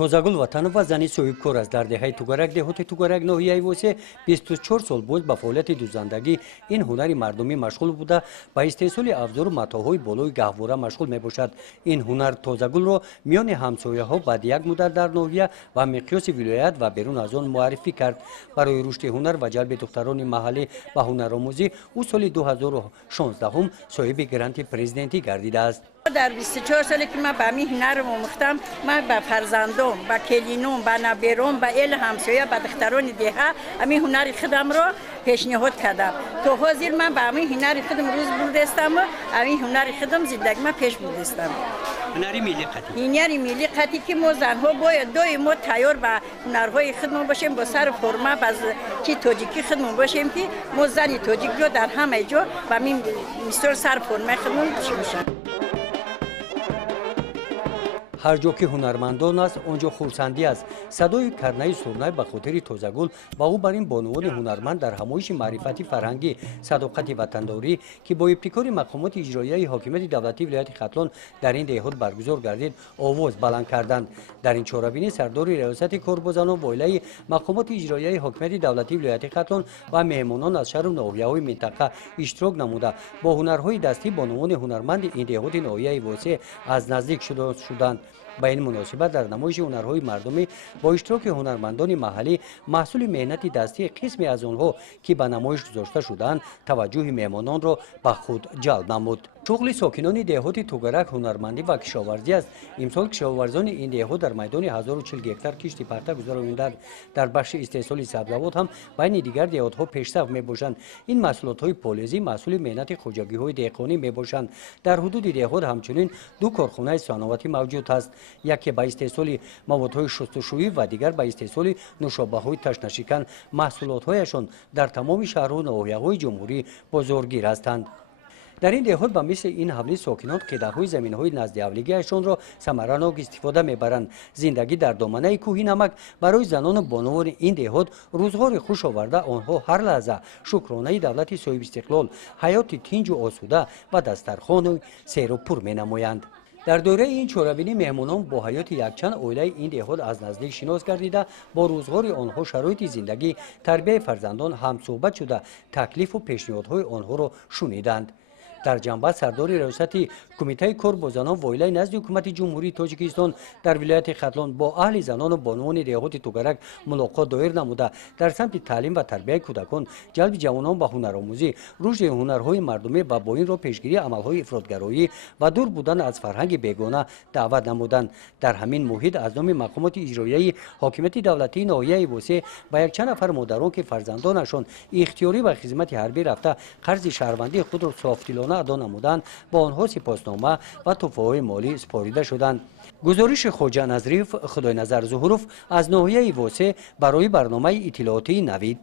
Тозагул Ватанов ва зани соҳибкор аст. Дар деҳаи Тугарак, деҳоти Тугарак, ноҳияи Восе 24 сол буд ба фаъолияти дузандагӣ ин ҳунари мардумӣ машғул буда ба истеҳсоли авзору матоъҳои болои гаҳвора машғул мебошад. Ин ҳунар Тозагулро миёни ҳамсояҳо баъди як муддат дар ноҳия ва миқёси вилоят ва берун аз он муаррифӣ кард. Барои рушди ҳунар ва ҷалби духтарони маҳаллӣ ба ҳунаромӯзӣ ӯ соли 2016 соҳиби гранти президентӣ гардидааст. در 24 سالی که من به همین هنر آموختم، من به فرزندم، به کلینوم، به نبیرم، به ال همسایه، به دختران دیگه همین هنر خودم رو پیشنهاد کردم. تو حاضر من به همین هنر خودم روز بردستم و همین هنر خودم زندگی من پیش بردستم. هنری ملی قطعی. هنری ملی قطعی که ما زنها باید دوی ما تیار به هنرهای خودمون باشیم، با سر فرما باز کی تاجیکی خودمون باشیم که ما زنی تاجیک رو در همه جا به همین مثال سر فرما خودمون باشیم. ҳар ҷо ки ҳунармандон аст онҷо хурсандӣ аст. Садои карнаи сурнай ба хотири Тозагул ва ӯ бар ин бонувони ҳунарманд дар ҳамоиши маърифати фарҳангӣ, садоқати ватандорӣ ки бо ибтикори мақомоти иҷроияи ҳокимияти давлатии вилояти Хатлон дар ин деҳот баргузор гардид, овоз баланд карданд. Дар ин чорабинӣ сардори риёсати корбозанон ва оилаи мақомоти иҷроияи ҳокимияти давлатии вилояти Хатлон ва меҳмонон аз шаҳру ноҳияҳои минтақа иштирок намуда бо ҳунарҳои дастӣ бонувони ҳунарманди ин деҳоти ноҳияи Восе аз наздик шуданд. ба ин муносибат дар намоиши ҳунарҳои мардумӣ бо иштироки ҳунармандони маҳаллӣ маҳсули меҳнати дастии қисме аз онҳо ки ба намоиш гузошта шуданд таваҷҷӯҳи меҳмононро ба худ ҷалб намуд. шуғли сокинони деҳоти Тугарак ҳунармандӣ ва кишоварзӣ аст. имсол кишоварзони ин деҳот дар майдони 1040 гектар кишти пахта гузаронинданд. дар бахши истеҳсоли сабзавот ҳам байни дигар деҳотҳо пешсаф мебошанд. ин маҳсулотҳои полезӣ маҳсули меҳнати хоҷагиҳои деҳқонӣ мебошанд. дар ҳудуди деҳот ҳамчунин ду корхонаи сановатӣ мавҷуд аст. яке ба истеҳсоли маводҳои шустушӯӣ ва дигар ба истеҳсоли нӯшобаҳои ташнашикан. маҳсулотҳояшон дар тамоми шаҳру ноҳияҳои ҷумҳурӣ бозоргир ҳастанд. дар ин деҳот ба мисли ин ҳавлӣ сокинон қитъаҳои заминҳои назди ҳавлигиашонро самаранок истифода мебаранд. зиндагӣ дар доманаи кӯҳи намак барои занону бонувони ин деҳот рӯзгори хуш оварда онҳо ҳар лаҳза шукронаи давлати соҳибистиқлол, ҳаёти тинҷу осуда ва дастархону серу пур менамоянд. дар доираи ин чорабинӣ меҳмонон бо ҳаёти якчанд оилаи ин деҳот аз наздик шинос гардида бо рӯзгори онҳо, шароити зиндагӣ, тарбияи фарзандон ҳамсӯҳбат шуда таклифу пешниҳодҳои онҳоро шуниданд. дар ҷанба сардори риёсати кумитаи кор бо занон ва оилаи назди ҳукумати ҷумҳурии Тоҷикистон дар вилояти Хатлон бо аҳли занону бонувони деҳоти Тугарак мулоқот доир намуда дар самти таълим ва тарбияи кӯдакон, ҷалби ҷавонон ба ҳунаромӯзӣ, рушди ҳунарҳои мардумӣ ва бо ин роҳ пешгирии амалҳои ифротгароӣ ва дур будан аз фарҳанги бегона даъват намуданд. дар ҳамин муҳит аз номи мақомоти иҷроияи ҳокимияти давлатии ноҳияи Восе ба якчанд нафар модарон ки фарзандонашон ихтиёрӣ ба хизмати ҳарбӣ рафта қарзи шаҳрвандии худро софдилона адо намуданд, ба онҳо сипоснома ва тӯҳфаҳои молӣ спорида шуданд. гузориши Хоҷа Назриев, Худойназар Зуҳуров аз ноҳияи Восе барои барномаи иттилоотии Навид.